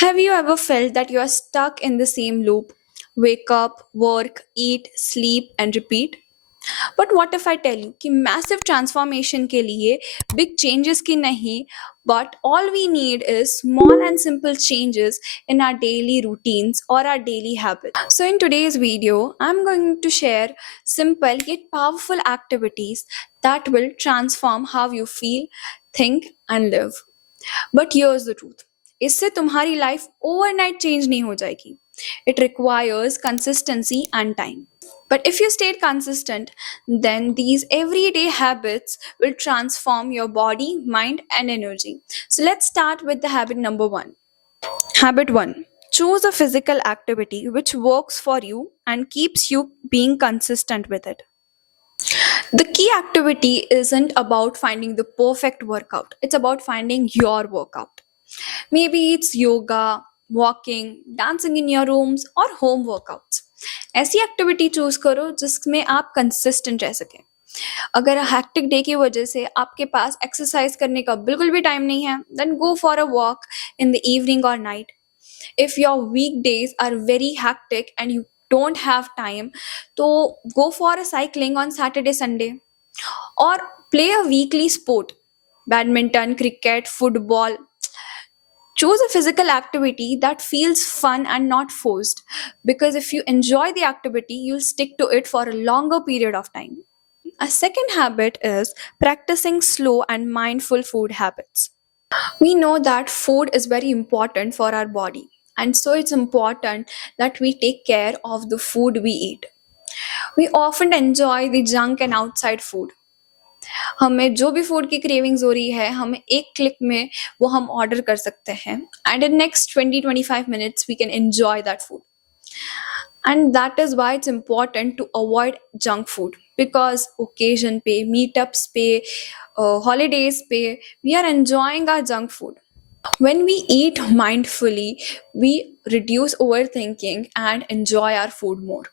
Have you ever felt that you are stuck in the same loop? Wake up, work, eat, sleep and repeat? But what if I tell you कि massive transformation के लिए big changes की नहीं, but all we need is small and simple changes in our daily routines or our daily habits. So in today's video, I'm going to share simple yet powerful activities that will transform how you feel, think and live. But here's the truth, इससे तुम्हारी life overnight change नहीं हो जाएगी. It requires consistency and time. But if you stayed consistent, then these everyday habits will transform your body, mind, and energy. So let's start with the habit number one. Habit one: choose a physical activity which works for you and keeps you being consistent with it. The key activity isn't about finding the perfect workout, it's about finding your workout. Maybe it's yoga, walking, dancing in your rooms, or home workouts. ऐसी activity choose करो जिसमें आप consistent रह सकें. अगर hectic day की वजह से आपके पास एक्सरसाइज करने का बिल्कुल भी टाइम नहीं है, then go for a walk in the evening और night. If your weekdays are very hectic and you don't have time, so go for a cycling on Saturday, Sunday, or play a weekly sport: badminton, cricket, football. Choose a physical activity that feels fun and not forced, because if you enjoy the activity, you'll stick to it for a longer period of time. A second habit is practicing slow and mindful food habits. We know that food is very important for our body, and so it's important that we take care of the food we eat. We often enjoy the junk and outside food. हमें जो भी food की cravings हो रही है, हमें एक click में वो हम ऑर्डर कर सकते हैं, and in next 20-25 minutes we can enjoy that food. And that is why it's important to avoid junk food, because occasion pe, meetups pe, holidays pe, we are enjoying our junk food. When we eat mindfully, we reduce overthinking and enjoy our food more.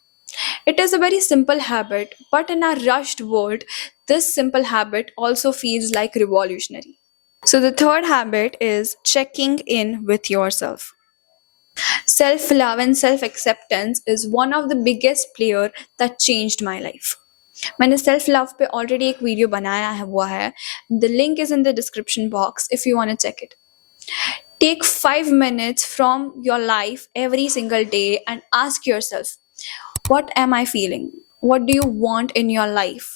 It is a very simple habit, but in our rushed world, this simple habit also feels like revolutionary. So the third habit is checking in with yourself. Self love and self acceptance is one of the biggest player that changed my life. मैंने self love पे already एक video बनाया है हुआ है. The link is in the description box if you want to check it. Take 5 minutes from your life every single day and ask yourself, what am I feeling? What do you want in your life?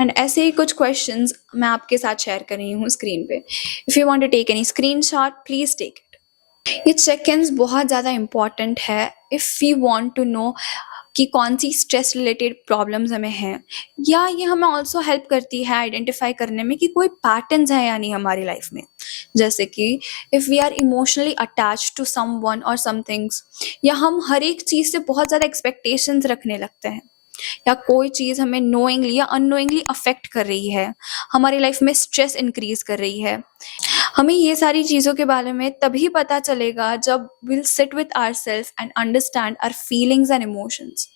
And ऐसे ही कुछ questions मैं आपके साथ share कर रही हूँ screen पे. If you want to take any screenshot, please take it. ये चेक इन्स बहुत ज़्यादा इम्पॉर्टेंट है if we want to know कि कौन सी स्ट्रेस रिलेटेड प्रॉब्लम्स हमें हैं, या ये हमें ऑल्सो हेल्प करती है आइडेंटिफाई करने में कि कोई पैटर्न्स हैं या नहीं हमारी लाइफ में. जैसे कि if we are emotionally attach to someone और सम थिंग्स, या हम हर एक चीज़ से बहुत ज़्यादा एक्सपेक्टेशंस रखने लगते हैं, या कोई चीज़ हमें नोइंगली या अननोइंगली अफेक्ट कर रही है, हमारी लाइफ में स्ट्रेस इंक्रीज कर रही है. हमें ये सारी चीज़ों के बारे में तभी पता चलेगा जब will sit with ourselves and understand our feelings and emotions.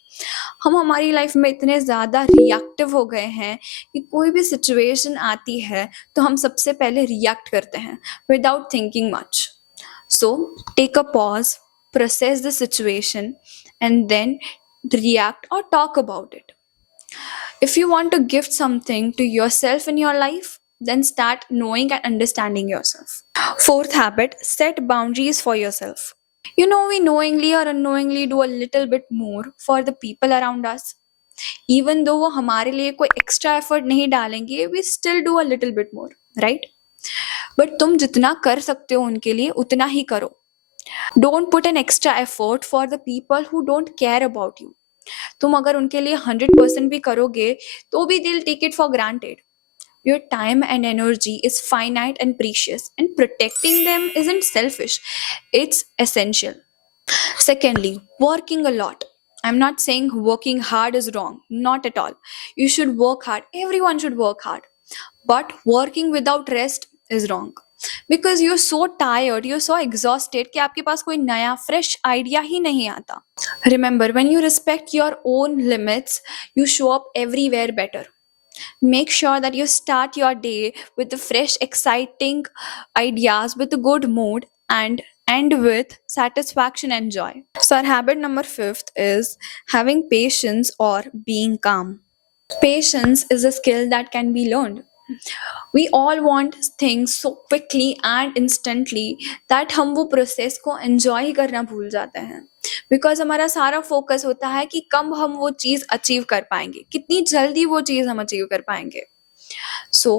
हम हमारी लाइफ में इतने ज़्यादा रिएक्टिव हो गए हैं कि कोई भी सिचुएशन आती है तो हम सबसे पहले रिएक्ट करते हैं without thinking much. So take a pause, process the situation and then react or talk about it. If you want to gift something to yourself in your life, then start knowing and understanding yourself. Fourth habit, set boundaries for yourself. You know, we knowingly or unknowingly do a little bit more for the people around us. Even though वो हमारे लिए कोई extra effort नहीं डालेंगे, we still do a little bit more, right? But तुम जितना कर सकते हो उनके लिए उतना ही करो. Don't put an extra effort for the people who don't care about you. तुम अगर उनके लिए 100% भी करोगे तो भी they'll take it for granted. Your time and energy is finite and precious, and protecting them isn't selfish, it's essential. Secondly, working a lot. I'm not saying working hard is wrong, not at all. You should work hard, everyone should work hard. But working without rest is wrong. Because you're so tired, you're so exhausted कि आपके पास कोई नया fresh idea ही नहीं आता. Remember, when you respect your own limits, you show up everywhere better. Make sure that you start your day with the fresh, exciting ideas, with a good mood, and end with satisfaction and joy. So our habit number 5th is having patience or being calm. Patience is a skill that can be learned. We all want things so quickly and instantly that हम वो process को enjoy करना भूल जाते हैं, because हमारा सारा focus होता है कि कब हम वो चीज़ अचीव कर पाएंगे, कितनी जल्दी वो चीज़ हम अचीव कर पाएंगे. So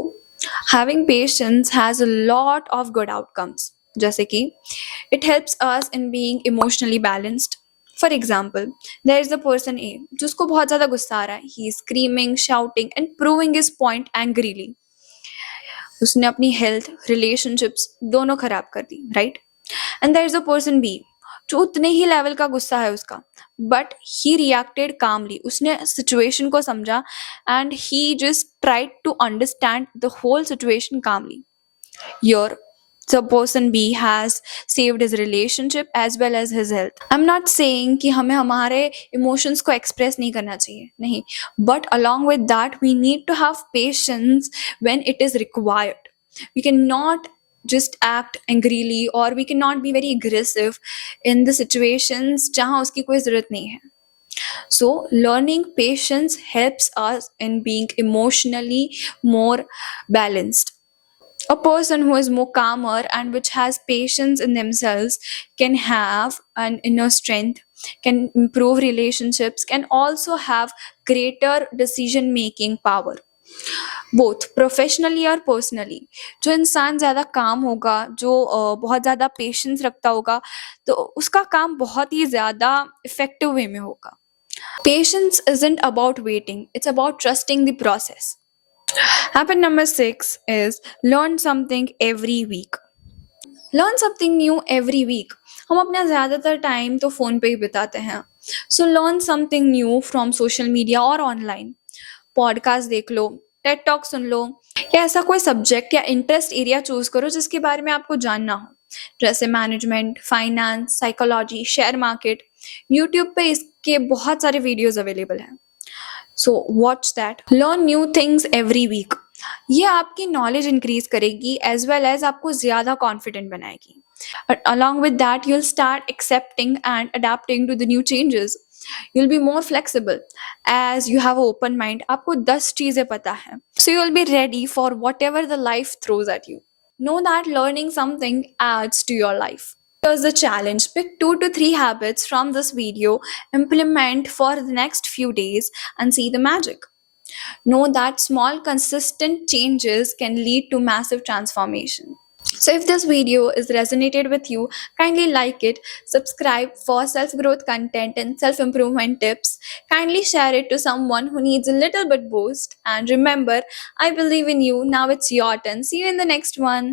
having patience has a lot of good outcomes, जैसे कि it helps us in being emotionally balanced. For example, there is a person A जिसको बहुत ज़्यादा गुस्सा आ रहा है. He is screaming, shouting and proving his point angrily. उसने अपनी हेल्थ, रिलेशनशिप्स दोनों खराब कर दी, right? And there is a person B जो उतने ही लेवल का गुस्सा है उसका, बट ही रिएक्टेड कामली. उसने सिचुएशन को समझा and he just tried to understand the whole situation calmly. Your the person B has saved his relationship as well as his health. I'm not saying कि हमें हमारे emotions को express नहीं करना चाहिए, नहीं, but along with that we need to have patience when it is required. We cannot just act angrily or we cannot be very aggressive in the situations जहाँ उसकी कोई ज़रूरत नहीं है. So learning patience helps us in being emotionally more balanced. A person who is more calmer and which has patience in themselves can have an inner strength, can improve relationships, can also have greater decision making power, both professionally और personally. जो इंसान ज़्यादा काम होगा, जो बहुत ज़्यादा patience रखता होगा, तो उसका काम बहुत ही ज़्यादा इफेक्टिव वे में होगा. Patience isn't about waiting, it's about trusting the process. Habit number 6 is learn something every week. Learn something new every week. हम अपना ज़्यादातर टाइम तो फ़ोन पे ही बिताते हैं. So learn something new from social media और online. पॉडकास्ट देख लो, Ted talk सुन लो, या ऐसा कोई सब्जेक्ट या इंटरेस्ट एरिया चूज करो जिसके बारे में आपको जानना हो, जैसे management, finance, psychology, share market. YouTube पे इसके बहुत सारे वीडियोस अवेलेबल हैं. So watch that. Learn new things every week. ये आपकी नॉलेज इंक्रीज करेगी एज वेल एज आपको ज़्यादा कॉन्फिडेंट बनाएगी. Along with that, you'll start accepting and adapting to the new changes. You'll be more flexible as you have an open mind. आपको 10 चीज़ें पता है. So you'll be ready for whatever the life throws at you. Know that learning something adds to your life. Here's the challenge. Pick 2 to 3 habits from this video, implement for the next few days, and see the magic. Know that small, consistent changes can lead to massive transformation. So if this video is resonated with you, kindly like it, subscribe for self-growth content and self-improvement tips. Kindly share it to someone who needs a little bit boost. And remember, I believe in you. Now it's your turn. See you in the next one.